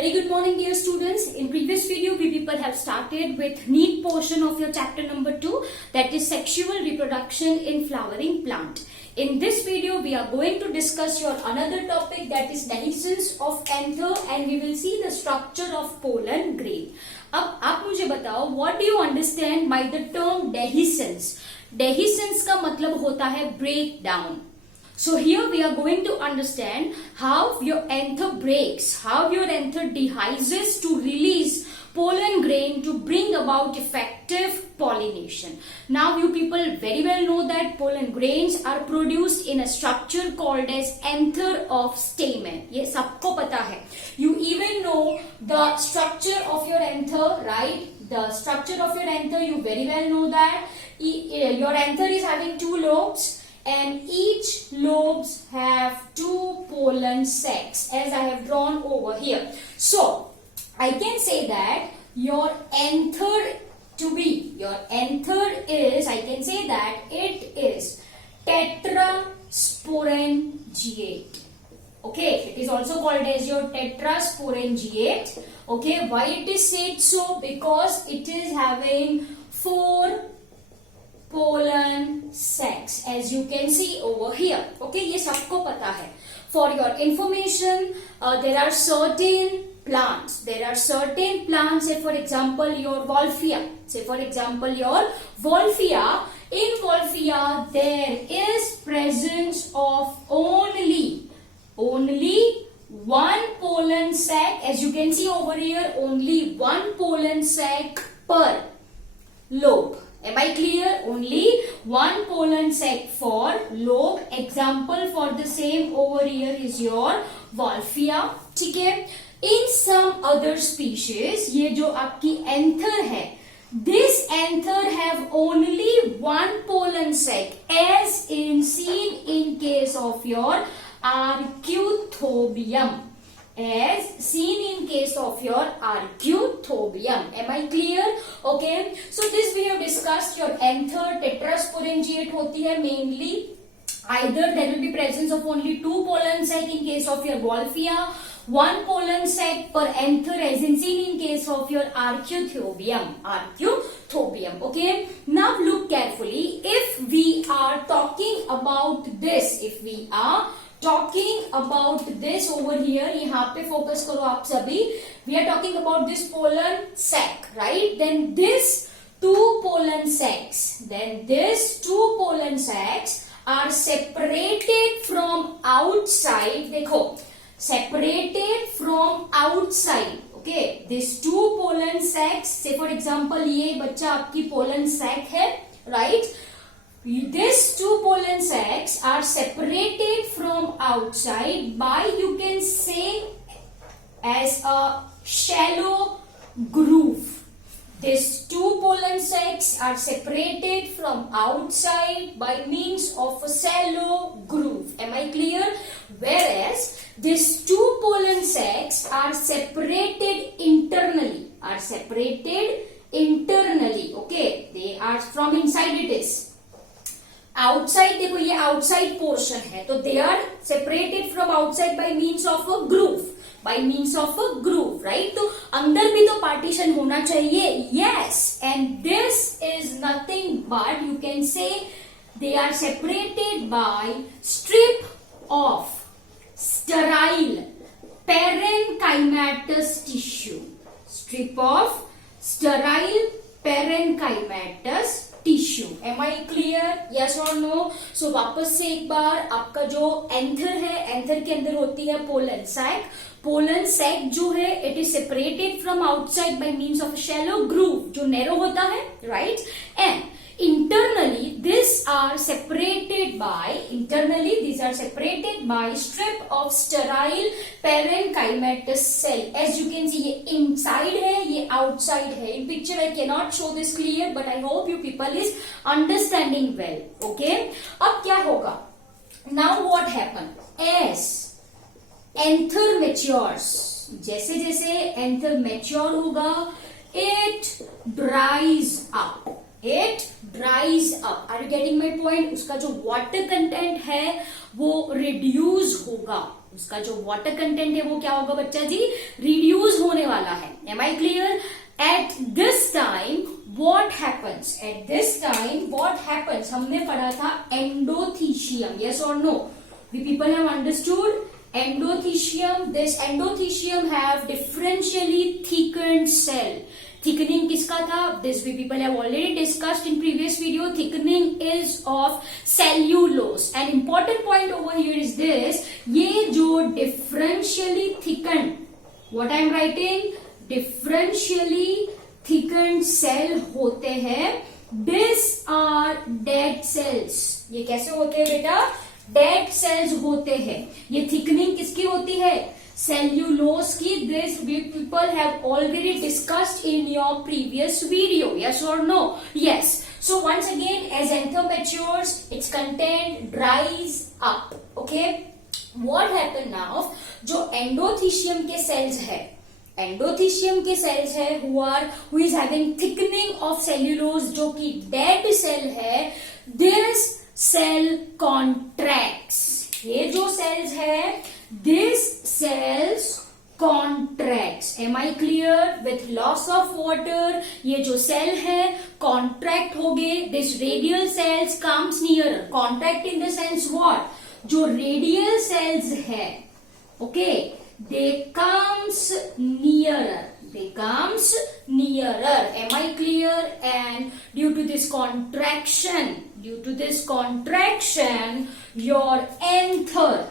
Very good morning, dear students. In previous video, we people have started with neat portion of your chapter number 2, that is sexual reproduction in flowering plant. In this video, we are going to discuss your another topic, that is dehiscence of anther, and we will see the structure of pollen grain. अब आप मुझे बताओ, what do you understand by the term dehiscence? Dehiscence का मतलब होता है break down. So here we are going to understand how your anther breaks, how your anther dehisces to release pollen grain to bring about effective pollination. Now you people very well know that pollen grains are produced in a structure called as anther of stamen. ये सबको पता है. You even know the structure of your anther, right? The structure of your anther, you very well know that. Your anther is having two lobes. And each lobes have two pollen sacs, as I have drawn over here. So I can say that your anther is, I can say that it is tetrasporangiate. Okay, it is also called as your tetrasporangiate. Okay, why it is said so? Because it is having four pollen sacs, as you can see over here. Okay, ये सबको पता है. For your information, there are certain plants. Say for example your Wolffia. In Wolffia there is presence of only one pollen sac. As you can see over here, only one pollen sac per lobe. Am I clear? Only one pollen sac for lobe. Example for the same over here is your Wolffia. ठीक है? In some other species, ये जो आपकी anther है, this anther have only one pollen sac, as in seen in case of your Archeuthobium. As seen in case of your Archeuthobium. Am I clear? Okay. So this we have discussed. Your anther tetrasporangiate होती है mainly. Either there will be presence of only two pollen sac in case of your Wolffia, one pollen sac per anther as in seen in case of your Archeuthobium. Okay. Now look carefully. If we are talking about this, over here, यहाँ पे focus करो आप सभी. We are talking about this pollen sac, right? Then these two pollen sacs are separated from outside. देखो, separated from outside. Okay, these two pollen sacs. Say for example, ये बच्चा आपकी pollen sac है, right? These two pollen sacs are separated from outside by, you can say, as a shallow groove. These two pollen sacs are separated from outside by means of a shallow groove. Am I clear? Whereas these two pollen sacs are separated internally. Okay, they are from inside it is. Outside, देखो ये outside portion है, तो they are separated from outside by means of a groove. Right? तो अंदर भी तो partition होना चाहिए. Yes, and this is nothing but, you can say, they are separated by strip of sterile parenchymatous tissue. Am I clear? Yes or no? So वापस से एक बार, आपका जो anther है, anther के अंदर होती है pollen sac. Pollen sac जो है, it is separated from outside by means of a shallow groove, जो narrow होता है, right? And internally these are separated by strip of sterile parenchymatous cell. As you can see, ये inside है, ये outside है. In picture I cannot show this clear, but I hope you people is understanding well. Okay. अब क्या होगा? Now what happen? As anther matures, जैसे जैसे anther mature होगा, it dries up. It dries up. Are you getting my point? उसका जो water content है वो reduce होगा. उसका जो water content है वो क्या होगा बच्चा जी? Reduce होने वाला है. Am I clear? At this time what happens? At this time what happens? हमने पढ़ा था endothecium. Yes or no? We people have understood endothecium. This endothecium have differentially thickened cell. Thickening किसका था? This we people have already discussed in previous video. Thickening is of cellulose. An important point over here is this. ये जो differentially thickened, what I am writing? Differentially thickened cell होते हैं. These are dead cells. ये कैसे होते हैं बेटा? Dead cells होते हैं. ये thickening किसकी होती है? Cellulose की. This we people have already discussed in your previous video. Yes or no? Yes. So once again, as anther matures, its content dries up. Okay. What happen now? जो endothecium के cells है, endothecium के cells है who is having thickening of cellulose, जो कि dead cell है, this cell contracts. ये जो cells है, this cells contracts. Am I clear? With loss of water, ये जो cell है contract हो गए. This radial cells comes nearer. Contract in the sense what? जो radial cells है, okay, they comes nearer. They comes nearer. Am I clear? And due to this contraction, your anther,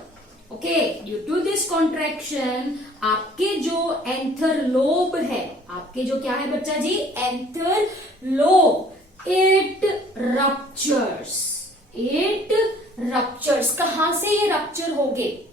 okay, due to this contraction, आपके जो anther lobe है, आपके जो क्या है बच्चा जी? Anther lobe, it ruptures. It ruptures. कहां से ये rupture होगे?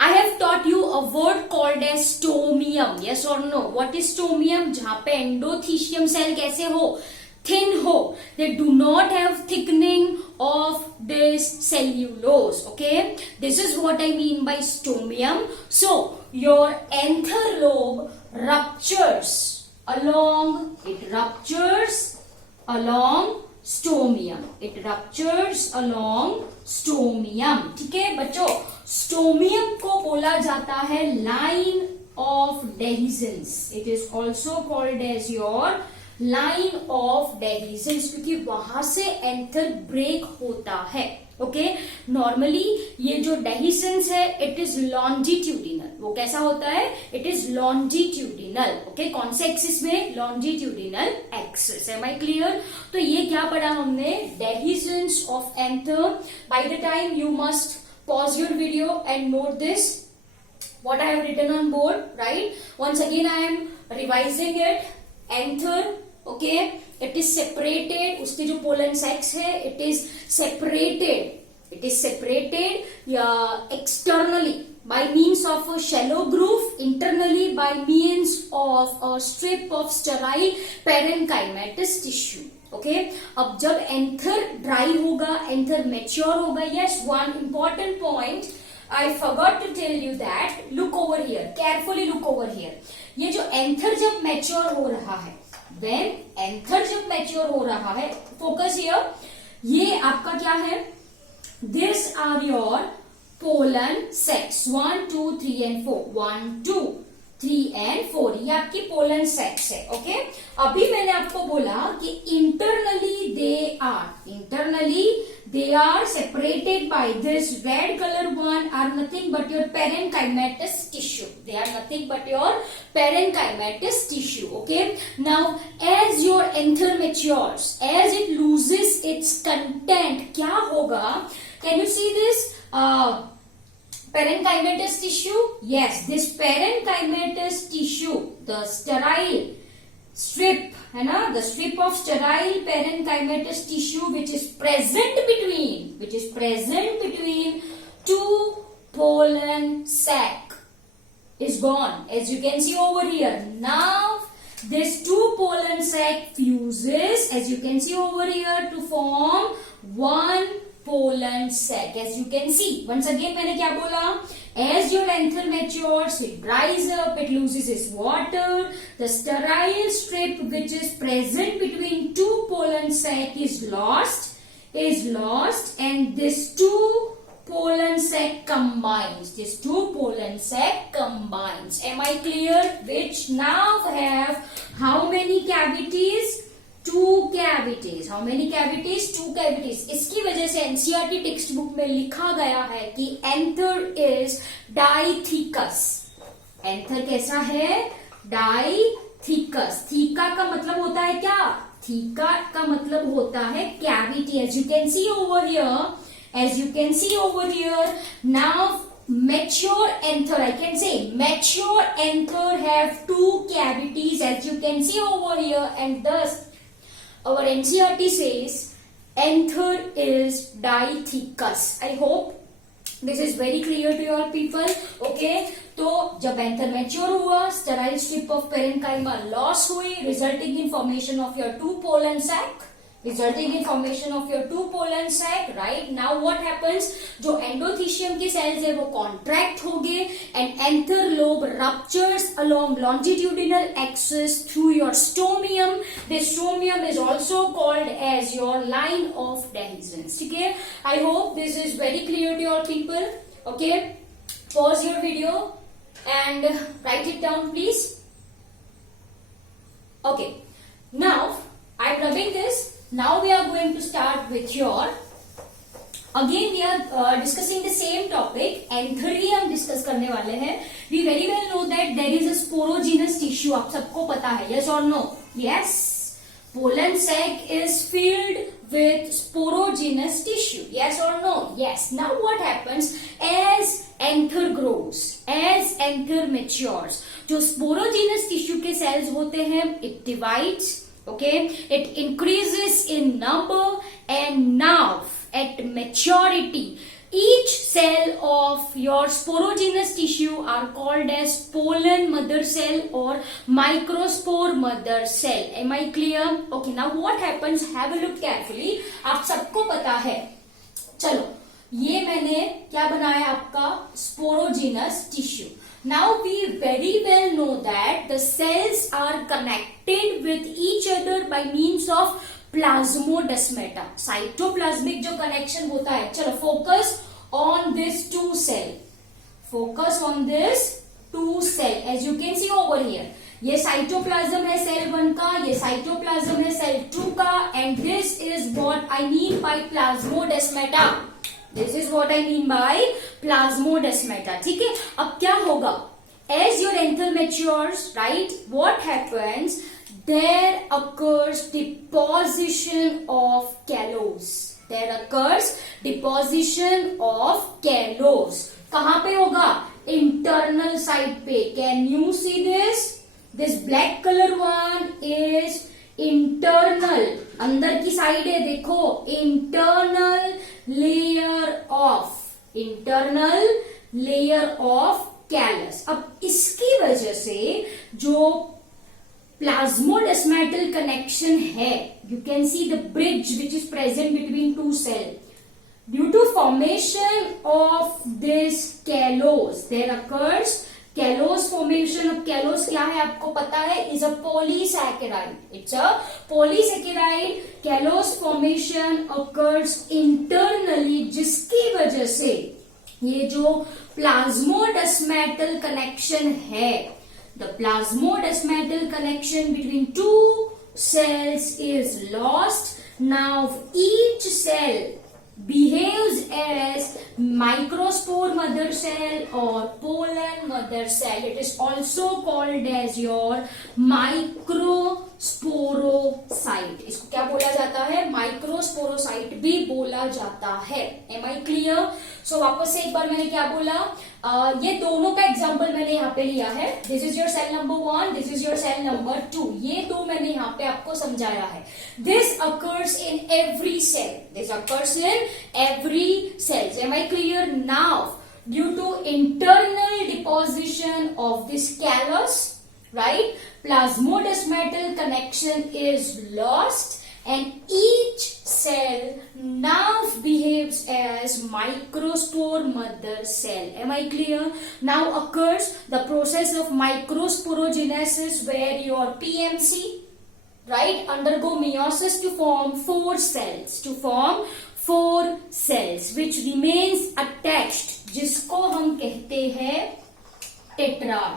I have taught you a word called as stomium. Yes or no? What is stomium? जहां पे endothecium cell कैसे हो? Thin हो. They do not have thickening of this cellulose. Okay, this is what I mean by stomium. So your anther lobe ruptures along. It ruptures along stomium. It ruptures along stomium. ठीक है बच्चों, stomium को बोला जाता है line of dehiscence. It is also called as your line of dehiscence, क्योंकि वहां से एंथर ब्रेक होता है. ओके, नॉर्मली ये जो dehiscence है इट इज लॉन्जिट्यूडिनल. वो कैसा होता है? It is longitudinal. ओके, कौन से एक्सिस में? Longitudinal axis. Am I clear? तो ये क्या पढ़ा हमने? dehiscence of anther. By the time you must pause your video and note this what I have written on board, right? Once again I am revising it. Anther, okay, it is separated. उसके जो pollen sacs है, it is separated. It is separated externally by means of a shallow groove, internally by means of a strip of sterile parenchymatous tissue. Okay, अब जब anther dry होगा, anther mature होगा. Yes, one important point I forgot to tell you that. Look over here, carefully look over here. ये जो anther जब mature हो रहा है, when anther जब mature हो रहा है, focus here, ये आपका क्या है? These are your pollen sacs. 1, 2, 3 and 4. 1, 2, 3 and 4. ये आपकी pollen sacs है. ओके, अभी मैंने आपको बोला कि internally they are separated by this red color one are nothing but your parenchymatous tissue. They are nothing but your parenchymatous tissue. Okay, now as your anther matures, as it loses its content, क्या होगा? Can you see this parenchymatous tissue? Yes, this parenchymatous tissue, the sterile strip है ना, the strip of sterile parenchymatous tissue which is present between two pollen sac is gone, as you can see over here. Now this two pollen sac fuses, as you can see over here, to form one pollen sac. As you can see, once again मैंने क्या बोला? As your anther matures, it dries up, it loses its water. The sterile strip which is present between two pollen sac is lost, and these two pollen sac combines. These two pollen sac combines. Am I clear? Which now have how many cavities? Two cavities. How many cavities? Two cavities. इसकी वजह से NCERT text book में लिखा गया है कि anther is डाइथिकस. Anther कैसा है? डाइथिकस. थीका का मतलब होता है क्या? थीका का मतलब होता है cavity. As you can see over here, now mature anther, I can say mature anther have two cavities, as you can see over here, and thus our NCERT says anther is dithecus. I hope this is very clear to your people. Okay, तो जब anther mature हुआ, sterile strip of parenchyma loss हुई, resulting in formation of your two pollen sac. Right. Now what happens? जो endothecium के cells है वो contract हो गए, and anther lobe ruptures along longitudinal axis through your stomium. This stomium is also called as your line of dehiscence. ठीक है. I hope this is very clear to your people. Okay, pause your video and write it down, please. Okay, now I'm rubbing this. Now we are going to start with your, again we are discussing the same topic. Anther ही हम discuss करने वाले हैं. We very well know that there is a sporogenous tissue. आप सबको पता है, yes or no? Yes. Pollen sac is filled with sporogenous tissue. Yes or no? Yes. Now what happens as anther grows, as anther matures, जो sporogenous tissue के cells होते हैं, it divides. Okay, it increases in number, and now at maturity each cell of your sporogenous tissue are called as pollen mother cell or microspore mother cell. Am I clear? Okay, now what happens? Have a look carefully. आप सबको पता है. चलो, ये मैंने क्या बनाया? आपका sporogenous tissue. Now we very well know that the cells are connected with each other by means of plasmodesmata. Cytoplasmic जो connection होता है. चलो, focus on this two cell. Focus on this two cell. As you can see over here, ये cytoplasm है cell 1 का, ये cytoplasm है cell 2 का, and this is what I mean by plasmodesmata. This is what I mean by plasmodesmata. ठीक है. अब क्या होगा? As your anther matures, right, what happens? There occurs deposition of callose. There occurs deposition of callose. कहाँ पे होगा? Internal side पे. Can you see this? This black color one is internal. अंदर की साइड है, देखो. Internal layer of callus. अब इसकी वजह से जो plasmodesmatal connection है, you can see the bridge which is present between two cells. Due to formation of this callose, there occurs callose formation. अब callose क्या है आपको पता है? is a polysaccharide. It's a polysaccharide. Callose formation occurs internally, जिसकी वजह से ये जो plasmodesmatal connection है, the plasmodesmatal connection between two cells is lost. Now each cell behaves as microspore mother cell or pollen mother cell. It is also called as your microsporocyte. इसको क्या बोला जाता है? माइक्रोस्पोरोसाइट भी बोला जाता है. Am I clear? So वापस से एक बार मैंने क्या बोला? ये दोनों का एग्जाम्पल मैंने यहाँ पे लिया है. This is your cell number 1, this is your cell number 2. ये दो मैंने यहाँ पे आपको समझाया है. This occurs in every cell. This occurs in every cells. Am I clear? Now, due to internal deposition of this callus, right, plasmodesmatal connection is lost, and each cell now behaves behaves as microspore mother cell. Am I clear? Now occurs the process of microsporogenesis, where your PMC, right, undergo meiosis to form four cells, which remains attached, जिसको हम कहते हैं tetrad.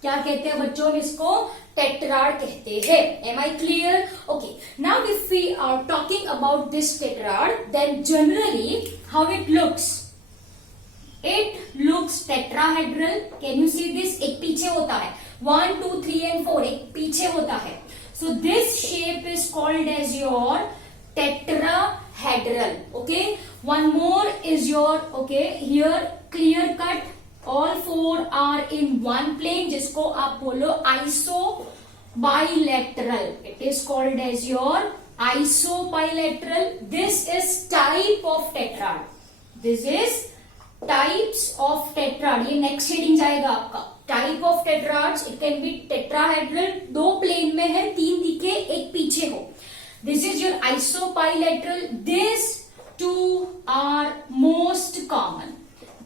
क्या कहते हैं बच्चों? इसको tetrad कहते हैं. Am I clear? Okay. Now if we are talking about this tetrad, then generally how it looks? It looks tetrahedral. Can you see this? एक पीछे होता है. 1, 2, 3 and 4. एक पीछे होता है. So this shape is called as your tetrahedral. Okay. One more is your, okay, here clear cut. All four are in one plane, जिसको आप बोलो isobilateral. It is called as your isobilateral. This is type of tetrad. This is types of tetrad. ये next heading जाएगा आपका. Type of tetrads. It can be tetrahedral. दो plane में है, तीन दिखे, एक पीछे हो. This is your isobilateral. These two are most common.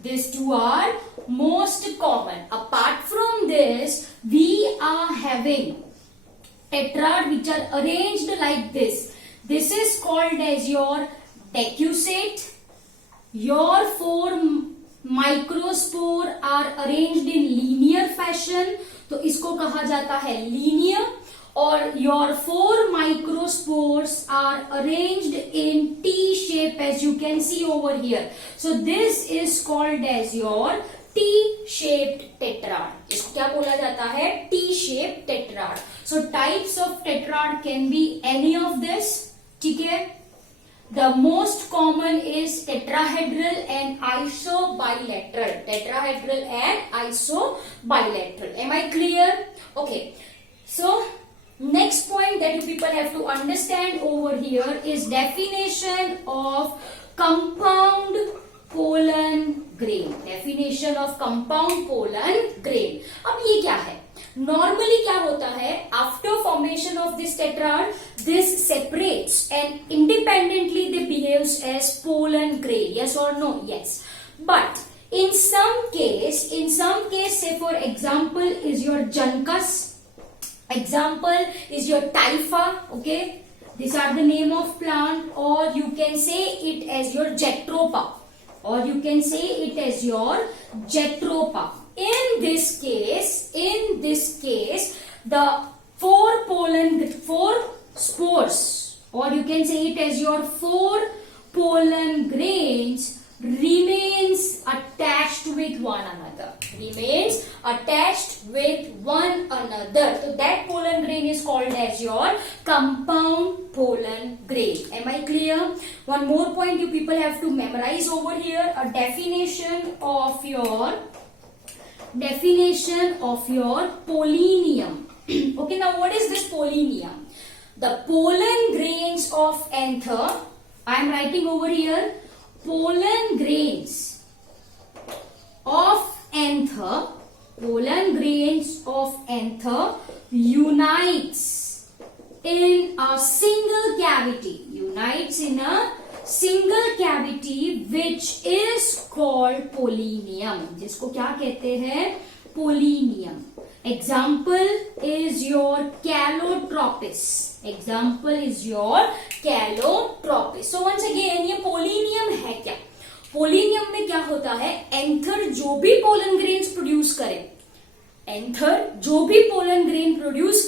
These two are most common. Apart from this, we are having tetrad which are arranged like this. This is called as your decussate. Your four microspore are arranged in linear fashion, तो इसको कहा जाता है linear. और your four microspores are arranged in T shape, as you can see over here. So this is called as your T-shaped tetrad. इसको क्या बोला जाता है? T-shaped tetrad. So types of tetrad can be any of this. ठीक है? The most common is tetrahedral and isobilateral. Tetrahedral and isobilateral. Am I clear? Okay. So next point that you people have to understand over here is definition of compound pollen grain. Definition of compound pollen grain. अब ये क्या है? Normally क्या होता है? After formation of this tetrad, this separates and independently they behaves as pollen grain. Yes or no? Yes. But in some case, say for example is your Juncus. Example is your Typha. Okay. These are the name of plant, or you can say it as your Jatropha. In this case, the four spores, or you can say it as your four pollen grains remains attached with one another. So that pollen grain is called as your compound pollen grain. Am I clear? One more point you people have to memorize over here. A definition of your pollinium. Okay, now what is this pollinium? The pollen grains of anther. I am writing over here. Pollen grains of anther unites in a single cavity, which is called pollinium. जिसको क्या कहते हैं? Pollinium. Example is your Calotropis. So once again, ये pollinium है क्या? Polonium में क्या होता है? एंथर जो भी पोलन ग्रेन्स प्रोड्यूस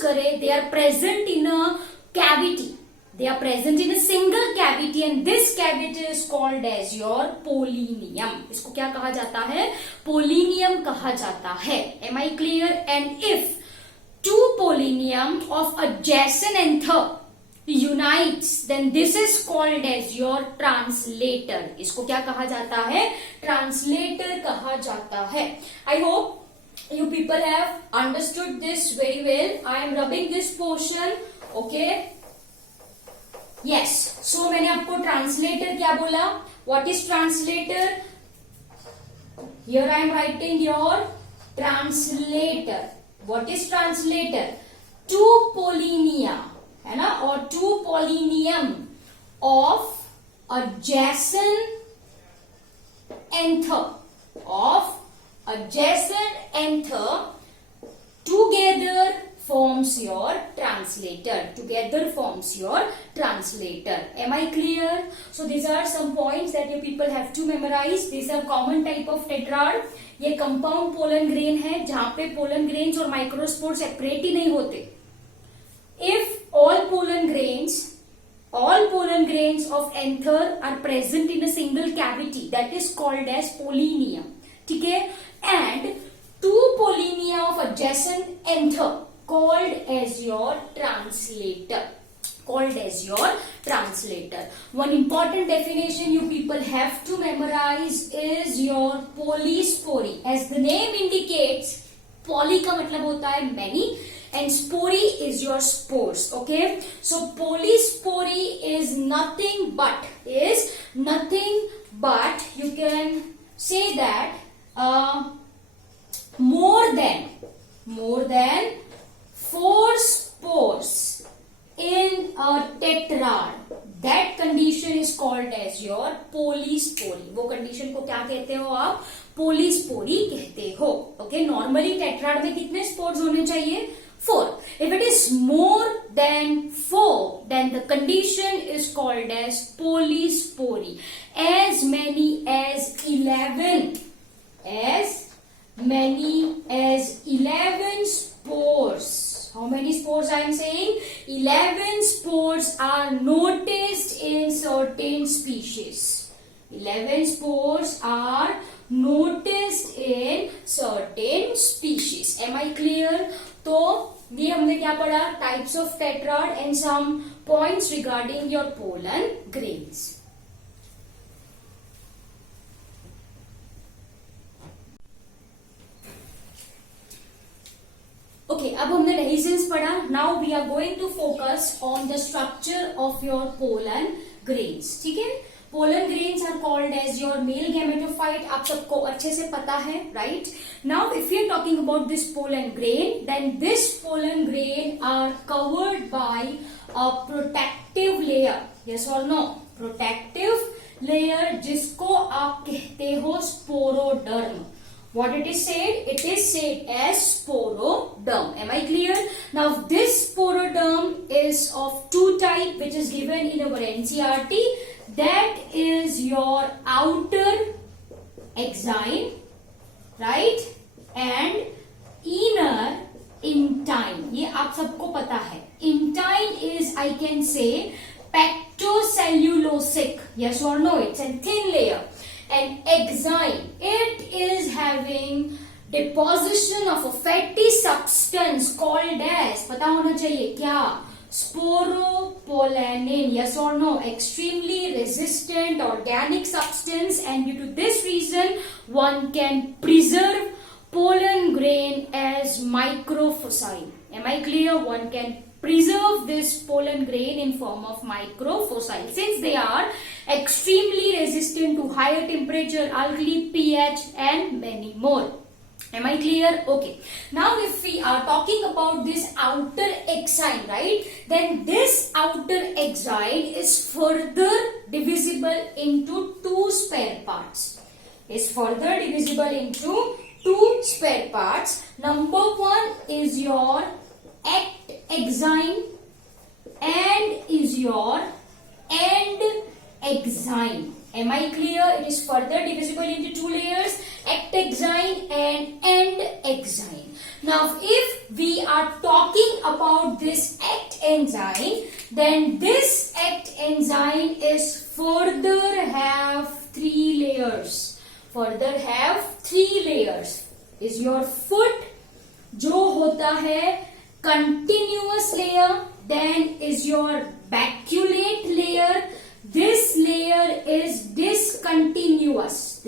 करे, they are present in a cavity. They are present in a single cavity, and this cavity is called as your pollinium. इसको क्या कहा जाता है? Pollinium कहा जाता है. Am I clear? And if two pollinium of adjacent anther unites, then this is called as your translator. इसको क्या कहा जाता है? Translator कहा जाता है. I hope you people have understood this very well. I am rubbing this portion. Okay. Yes. So मैंने आपको translator क्या बोला? What is translator? Here I am writing your translator. What is translator? Two pollinia, है ना, or two pollinium of adjacent anther together forms your translator. Am I clear? So these are some points that you people have to memorize. These are common type of tetrad. ये compound pollen grain है जहां पे pollen grains और microspore separate ही नहीं होते. If all pollen grains of anther are present in a single cavity, that is called as pollinia. ठीक है? And two pollinia of adjacent anther called as your translator. One important definition you people have to memorize is your polyspory. As the name indicates, poly का मतलब होता है many and spory is your spores. Okay, so polyspory is nothing but you can say that more than 4 spores in a tetrad. That condition is called as your polyspory. वो condition को क्या कहते हो आप? पोलीस्पोरी कहते हो. ओके, नॉर्मली टेट्राड में कितने स्पोर्स होने चाहिए? 4. If it is more than 4, then the condition is called as polyspory. As many as 11 spores. How many spores I am saying? 11 spores are noticed in certain species. 11 spores are noticed in certain species. Am I clear? तो ये हमने क्या पढ़ा? Types of tetrad and some points regarding your pollen grains. Okay, अब हमने resins पढ़ा. Now we are going to focus on the structure of your pollen grains. ठीक है? Pollen grains are called as your male gametophyte. आप सबको अच्छे से पता है, right? Now, if we are talking about this pollen grain, then this pollen grain are covered by a protective layer. Yes or no? Protective layer, जिसको आप कहते हो sporoderm. What it is said? It is said as sporoderm. Am I clear? Now, this sporoderm is of 2 types, which is given in our NCERT. That is your outer exine, right? And inner intine. ये आप सबको पता है. Intine is, I can say, pectocellulosic. Yes or no? It's a thin layer. And exine, it is having deposition of a fatty substance called as, पता होना चाहिए क्या? Sporopollenin. Yes or no? Extremely resistant organic substance, and due to this reason one can preserve pollen grain as microfocile. Am I clear? One can preserve this pollen grain in form of microfocile since they are extremely resistant to higher temperature, alkali, pH and many more. Am I clear? Okay. Now if we are talking about this outer exine, right? Then this outer exine is further divisible into 2 spare parts. Number 1 is your act exine and is your end exine. Am I clear? It is further divisible into 2 layers, act exine and end exine. Now, if we are talking about this act enzyme, then this act enzyme is further have 3 layers. Is your foot जो होता है continuous layer, then is your baculate layer. This layer is discontinuous.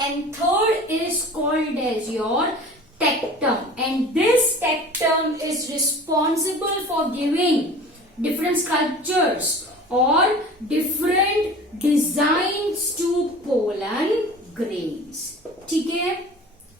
And third is called as your tectum. And this tectum is responsible for giving different sculptures or different designs to pollen grains. ठीक है?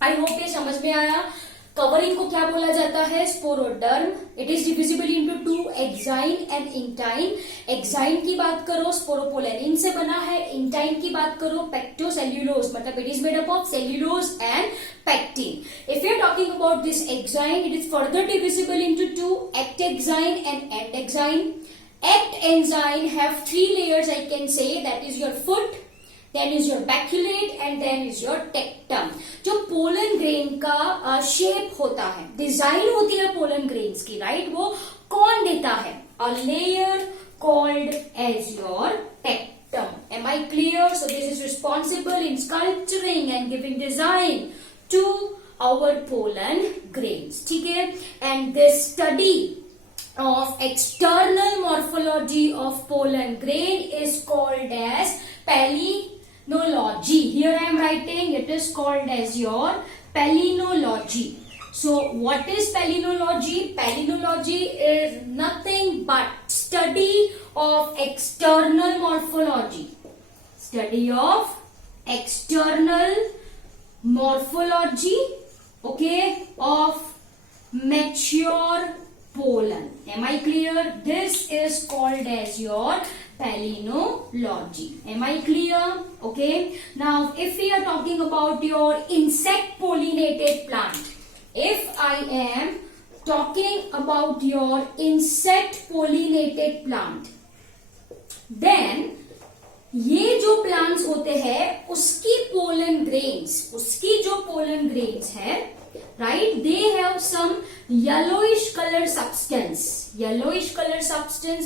I hope ये समझ में आया. Covering को क्या बोला जाता है? Sporoderm. It is divisible into two, exine and intine. Exine की बात करो, स्पोरोपोलेनिन से बना है. इंटाइन की बात करो, पेक्टोसेल्यूलोज, मतलब it is made up of cellulose and pectin. If you are talking about this exine, it is further divisible into two, ectexine and endexine. Ectenzyme have three layers, I can say, that is your foot, then is your baculate and then is your tectum. जो pollen grain का shape होता है, design होती है pollen grains की, right, वो कौन देता है? A layer called as your tectum. Am I clear? So this is responsible in sculpturing and giving design to our pollen grains. ठीक है? And this study of external morphology of pollen grain is called as palynology. Here I am writing, it is called as your palynology. So what is palynology? Palynology is nothing but study of external morphology. Study of external morphology, okay, of mature pollen. Am I clear? This is called as your palynology. Am I clear? Okay. Now if we are talking about your insect pollinated plant, if I am talking about your insect pollinated plant, then ये जो plants होते हैं उसकी pollen grains है, right, they have some yellowish color substance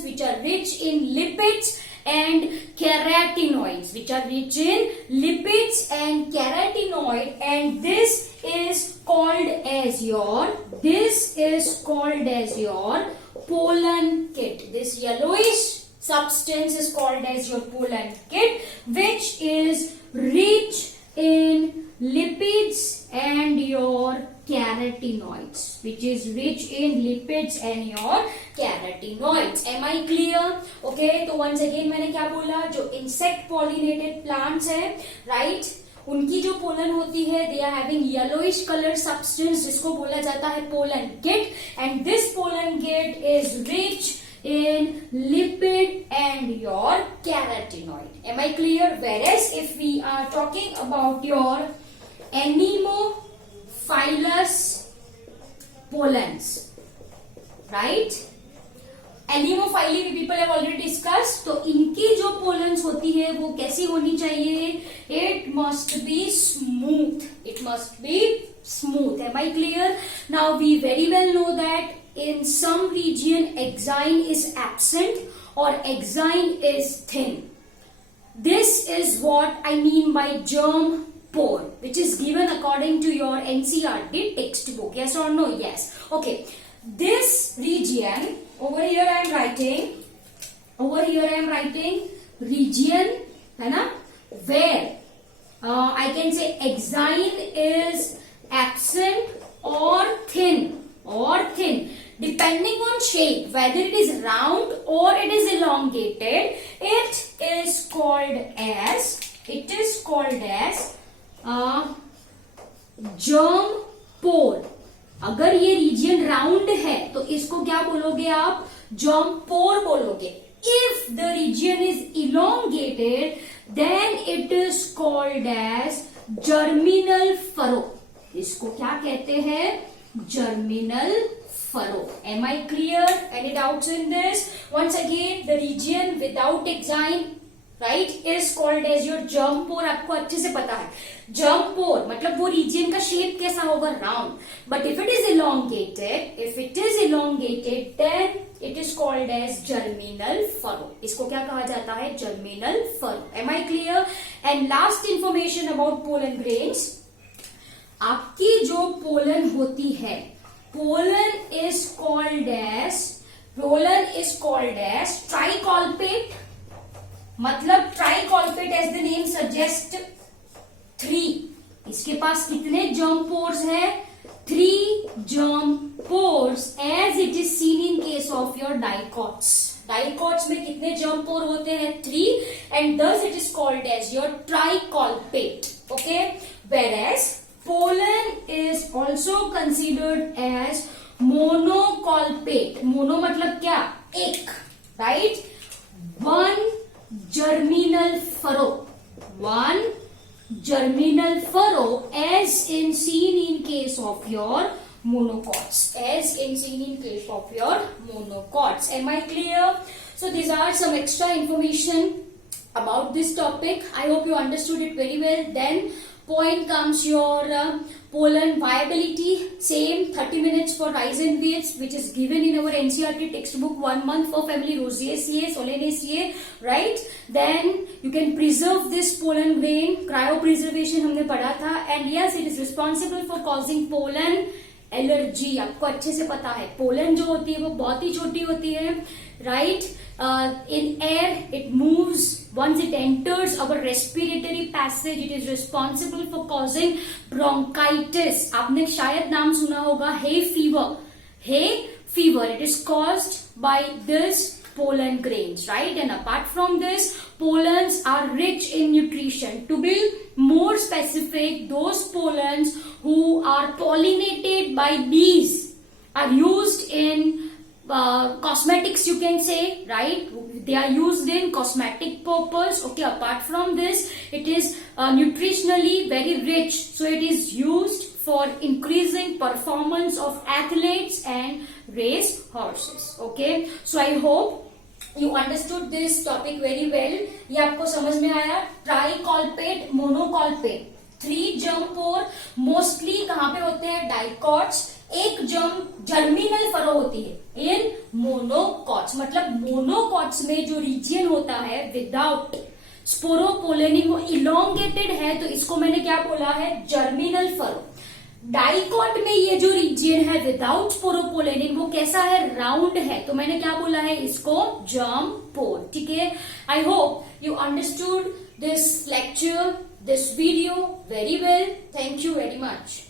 which are rich in lipids and carotenoids, and this is called as your pollen kit. This yellowish substance is called as your pollen kit, which is rich in lipids and your carotenoids. Am I clear? Okay, तो once again मैंने क्या बोला? जो insect pollinated plants है, right, उनकी जो pollen होती है, they are having yellowish color substance जिसको बोला जाता है pollen kit, and this pollen kit is rich in lipid and your carotenoid. Am I clear? Whereas if we are talking about your anemophilous pollens, right? Anemophily we people have already discussed. तो इनकी जो pollens होती है वो कैसी होनी चाहिए? It must be smooth. Am I clear? Now we very well know that in some region exine is absent or exine is thin. This is what I mean by germ pore, which is given according to your NCERT textbook. Yes or no? Yes. Okay. This region over here I am writing region, है ना, where I can say exine is absent or thin. Depending on shape, whether it is round or it is elongated, it is called as germ pore. अगर ये reason round है तो इसको क्या बोलोगे आप? germ pore बोलोगे. If the region is elongated, then it is called as germinal furrow. इसको क्या कहते हैं? germinal furrow. Am I clear? Any doubts in this? Once again, the region without exine, right, is called as your germ pore. आपको अच्छे से पता है germ pore मतलब वो रीजन का शेप कैसा होगा? Round. But if it is elongated, then it is called as germinal furrow. इसको क्या कहा जाता है? germinal furrow. Am I clear? And last information about pollen grains. आपकी जो पोलन होती है, pollen is called as tricolpate. मतलब tricolpate as the name suggests 3. इसके पास कितने germ pores है? 3 germ pores, as it is seen in case of your dicots. Dicots में कितने germ pore होते हैं? 3, and thus it is called as your tricolpate. Okay, whereas Pollen is also considered as monocolpate. Mono मतलब क्या? एक, right? One germinal furrow. One germinal furrow, as in seen in case of your monocots. As in seen in case of your monocots. Am I clear? So these are some extra information about this topic. I hope you understood it very well. Then point comes your pollen viability. Same 30 minutes for rhizome waves, which is given in our NCERT textbook. 1 month for family Rosaceae, Solanaceae, right? Then you can preserve this pollen grain. Cryopreservation हमने पढ़ा था. And yes, it is responsible for causing pollen allergy. आपको अच्छे से पता है pollen जो होती है वो बहुत ही छोटी होती है, right? In air it moves once it enters our respiratory passage. It is responsible for causing bronchitis. आपने शायद नाम सुना होगा hay fever. Hay fever, it is caused by this pollen grains, right? And apart from this, pollens are rich in nutrition. To be more specific, those pollens who are pollinated by bees are used in cosmetics, you can say, right? They are used in cosmetic purpose. Okay, apart from this, it is nutritionally very rich, so it is used for increasing performance of athletes and race horses. Okay, so I hope you understood this topic very well. ये आपको समझ में आया? ट्राइकॉल्पेट, मोनोकॉल्पेट, 3 germ pore mostly कहाँ पे होते हैं? Dicots. एक जर्मिनल फरो होती है इन मोनोकॉट्स. मतलब मोनोकॉट्स में जो रीजियन होता है विदाउट स्पोरोपोलेनिन वो इलोंगेटेड है, तो इसको मैंने क्या बोला है? Germinal furrow. डाइकॉट में ये जो रीजियन है विदाउट स्पोरोपोलेनिन वो कैसा है? राउंड है, तो मैंने क्या बोला है? इसको जर्म पोर. ठीक है? I hope you understood this lecture, this video very well. Thank you very much.